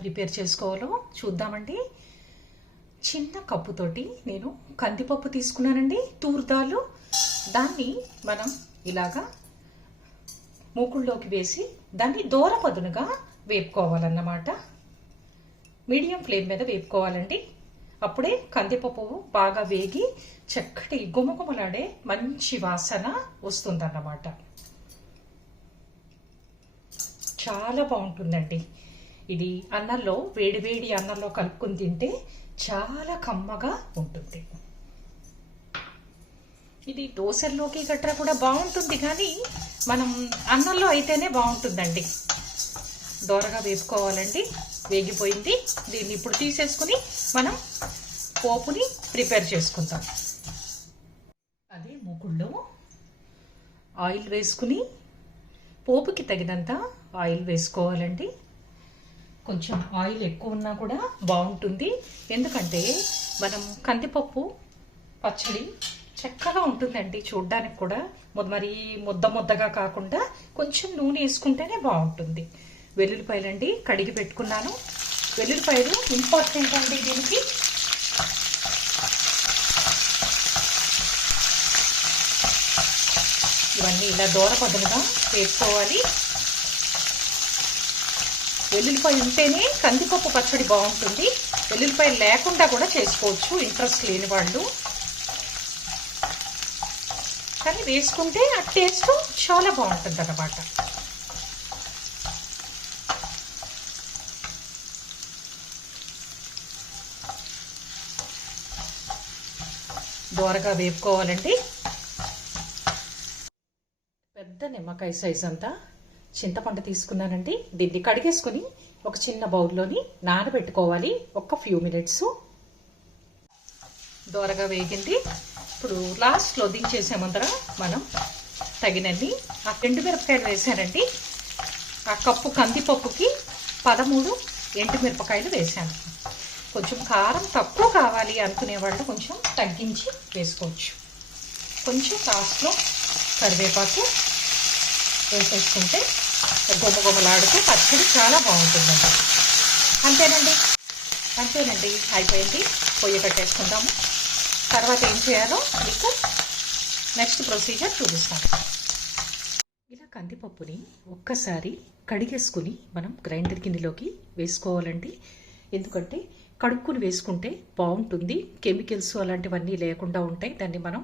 Prepare చేసుకోవాలో చూద్దామండి. చిన్న కప్పుతోటి నేను కందిపప్పు తీసుకున్నానండి, తూర్దాలు. దాన్ని మనం ఇలాగా మూకుల్లోకి వేసి దాన్ని దూరపదునుగా వేపుకోవాలన్నమాట. మీడియం ఫ్లేమ్ మీద వేపుకోవాలండి. అప్పుడే కందిపప్పు బాగా వేగి చక్కటి గుమగుమలాడే మంచి వాసన వస్తుందన్నమాట. చాలా బాగుంటుందండి. ఇది అన్నంలో, వేడివేడి అన్నంలో కలుపుకొని తింటే చాలా కమ్మగా ఉంటుంది. ఇది దోశల్లోకి గట్రా కూడా బాగుంటుంది, కానీ మనం అన్నంలో అయితేనే బాగుంటుందండి. దోరగా వేపుకోవాలండి. వేగిపోయింది. దీన్ని ఇప్పుడు తీసేసుకుని మనం పోపుని ప్రిపేర్ చేసుకుందాం. అదే మూకుల్లో ఆయిల్ వేసుకుని పోపుకి తగినంత ఆయిల్ వేసుకోవాలండి. కొంచెం ఆయిల్ ఎక్కువ ఉన్నా కూడా బాగుంటుంది, ఎందుకంటే మనం కందిపప్పు పచ్చడి చక్కగా ఉంటుందండి. చూడ్డానికి కూడా మరీ ముద్దగా కాకుండా కొంచెం నూనె వేసుకుంటేనే బాగుంటుంది. వెల్లుల్లిపాయలండి కడిగి పెట్టుకున్నాను. వెల్లుల్లిపాయలు ఇంపార్టెంట్ అండి దీనికి. ఇవన్నీ ఇలా దూరపదులుగా వేసుకోవాలి. వెల్లుల్లిపాయ ఉంటేనే కందిపప్పు పచ్చడి బాగుంటుంది. వెల్లుల్లిపాయ లేకుండా కూడా చేసుకోవచ్చు, ఇంట్రెస్ట్ లేని వాళ్ళు. కానీ వేసుకుంటే ఆ టేస్ట్ చాలా బాగుంటుంది అన్నమాట. దోరగా వేపుకోవాలండి. పెద్ద నిమ్మకాయ సైజ్ అంతా చింతపండు తీసుకున్నానండి. దీన్ని కడిగేసుకుని ఒక చిన్న బౌల్లోని నానబెట్టుకోవాలి ఒక ఫ్యూ మినిట్స్. దోరగా వేగింది. ఇప్పుడు లాస్ట్లో దించేసే ముందర మనం తగినన్ని ఆ ఎండుమిరపకాయలు వేసానండి. ఆ కప్పు కందిపప్పుకి 13 ఎండుమిరపకాయలు వేసాను. కొంచెం కారం తక్కువ కావాలి అనుకునే వాళ్ళు కొంచెం తగ్గించి వేసుకోవచ్చు. కొంచెం లాస్ట్లో కరివేపాకు వేసేసుకుంటే గుమగుమలాడుతూ పచ్చడి చాలా బాగుంటుందండి. అంతేనండి, అయిపోయింది. పొయ్యి పెట్టేసుకుందాము. తర్వాత ఏం చేయాలో మీకు నెక్స్ట్ ప్రొసీజర్ చూపిస్తాను. ఇలా కందిపప్పుని ఒక్కసారి కడిగేసుకుని మనం గ్రైండర్ గిన్నెలోకి వేసుకోవాలండి. ఎందుకంటే కడుక్కుని వేసుకుంటే బాగుంటుంది. కెమికల్స్ అలాంటివన్నీ లేకుండా ఉంటాయి. దాన్ని మనం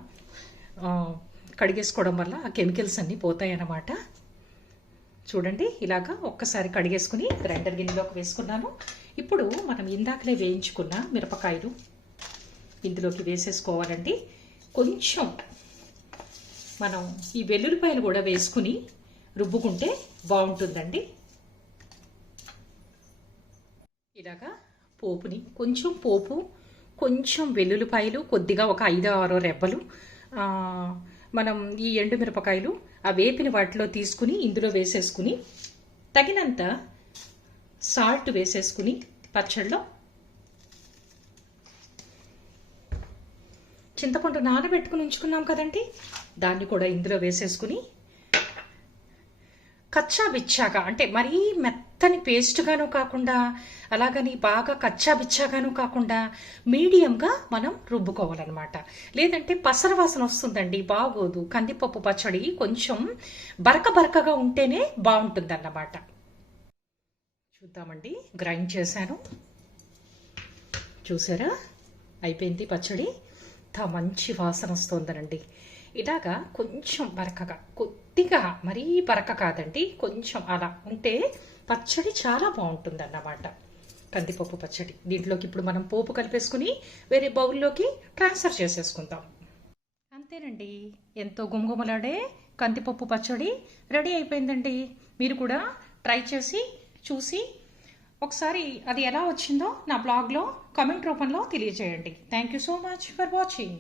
కడిగేసుకోవడం వల్ల ఆ కెమికల్స్ అన్నీ పోతాయి అన్నమాట. చూడండి, ఇలాగా ఒక్కసారి కడిగేసుకుని గ్రైండర్ గిన్నెలోకి వేసుకున్నాను. ఇప్పుడు మనం ఇందాకలే వేయించుకున్న మిరపకాయలు ఇందులోకి వేసేసుకోవాలండి. కొంచెం మనం ఈ వెల్లుల్లిపాయలు కూడా వేసుకుని రుబ్బుకుంటే బాగుంటుందండి. ఇలాగా పోపుని కొంచెం వెల్లుల్లిపాయలు, కొద్దిగా ఒక 5-6 రెబ్బలు, మనం ఈ ఎండుమిరపకాయలు ఆ వేపిన వాటిలో తీసుకుని ఇందులో వేసేసుకుని తగినంత సాల్ట్ వేసేసుకుని పచ్చడిలో చింతపండు నానబెట్టుకుని ఉంచుకున్నాం కదండి, దాన్ని కూడా ఇందులో వేసేసుకుని కచ్చా బిచ్చాగా, అంటే మరీ మెత్తని పేస్ట్గాను కాకుండా అలాగని బాగా కచ్చా బిచ్చాగాను కాకుండా మీడియంగా మనం రుబ్బుకోవాలన్నమాట. లేదంటే పసర వాసన వస్తుందండి, బాగోదు. కందిపప్పు పచ్చడి కొంచెం బరకగా ఉంటేనే బాగుంటుంది అన్నమాట. చూద్దామండి, గ్రైండ్ చేశాను. చూసారా, అయిపోయింది పచ్చడి. మంచి వాసన వస్తుందనండి. ఇలాగా కొంచెం బరకగా, కొద్దిగా మరీ బరక కాదండి, కొంచెం అలా ఉంటే పచ్చడి చాలా బాగుంటుంది అన్నమాట. కందిపప్పు పచ్చడి దీంట్లోకి ఇప్పుడు మనం పోపు కలిపేసుకుని వేరే బౌల్లోకి ట్రాన్స్ఫర్ చేసేసుకుందాం. అంతేనండి, ఎంతో గుమగుమలాడే కందిపప్పు పచ్చడి రెడీ అయిపోయిందండి. మీరు కూడా ట్రై చేసి చూసి ఒకసారి అది ఎలా వచ్చిందో నా బ్లాగ్లో కామెంట్ రూపంలో తెలియజేయండి. Thank you so much for watching.